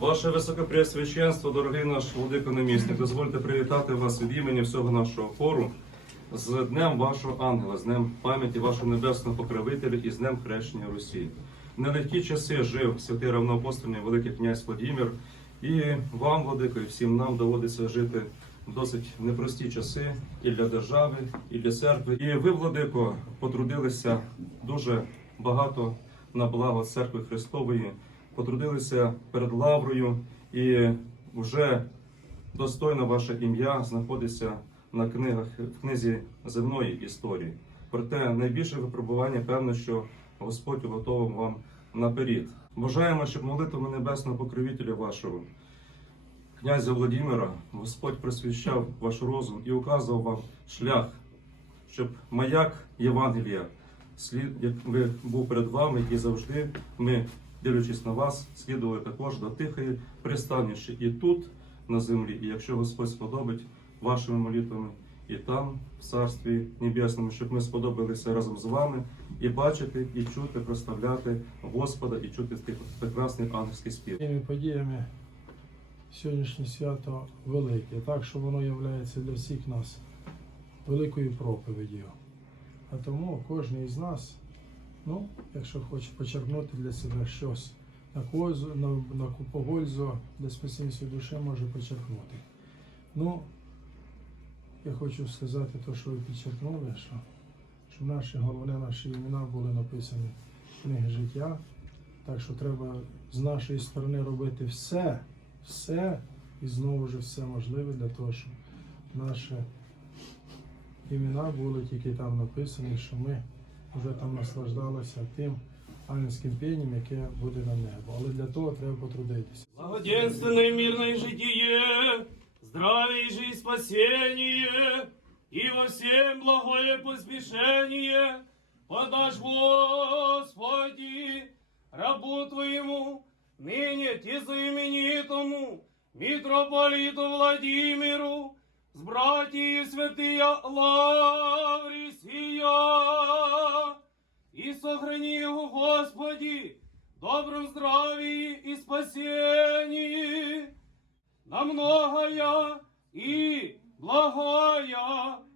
Ваше високопреосвященство, дорогий наш владико намісник, дозвольте привітати вас від імені всього нашого хору з Днем вашого ангела, з Днем пам'яті вашого небесного покровителя і з Днем хрещення Русі. В нелегкі часи жив святий равноапостольний великий князь Владимир, і вам, владико, і всім нам доводиться жити в досить непрості часи і для держави, і для церкви. І ви, владико, потрудилися дуже багато на благо церкви Христової, потрудилися перед лаврою, і вже достойне ваше ім'я знаходиться на книгах в книзі земної історії. Проте найбільше випробування, певно, що Господь готовив вам наперед. Бажаємо, щоб молитвами небесного покровителя вашого, князя Владимира, Господь просвіщав ваш розум і указував вам шлях, щоб маяк Євангелія слід як був перед вами, і завжди ми, дивлячись на вас, слідували також до тихої пристаніші і тут, на землі, і якщо Господь сподобить вашими молитвами, і там, в Царстві Небесному, щоб ми сподобалися разом з вами і бачити, і чути, прославляти Господа, і чути прекрасний ангельський спів. Цими подіями сьогоднішнє свято велике, так що воно є для всіх нас великою проповіддю. А тому кожен із нас, ну, якщо хоче почерпнути для себе щось на козу, на, на погользу для спасіння душі, може почерпнути. Ну, я хочу сказати те, що ви підчеркнули, що, що наші головне наші імена були написані в книги життя. Так що треба з нашої сторони робити все, все і знову ж все можливе для того, щоб наші імена були тільки там написані, що ми вже там наслаждалися тим ангельським пенням, яке буде на небо. Але для того треба потрудитися. Благоденственное мирное житие, здравие и жизнь спасение, и во всем благое поспешение подашь, Господи, рабу Твоему, ныне тезаименитому, митрополиту Владимиру, с братьями святые Лаврисия, и сохрани його, Господи, добром здравии и спасении, на многое и благое.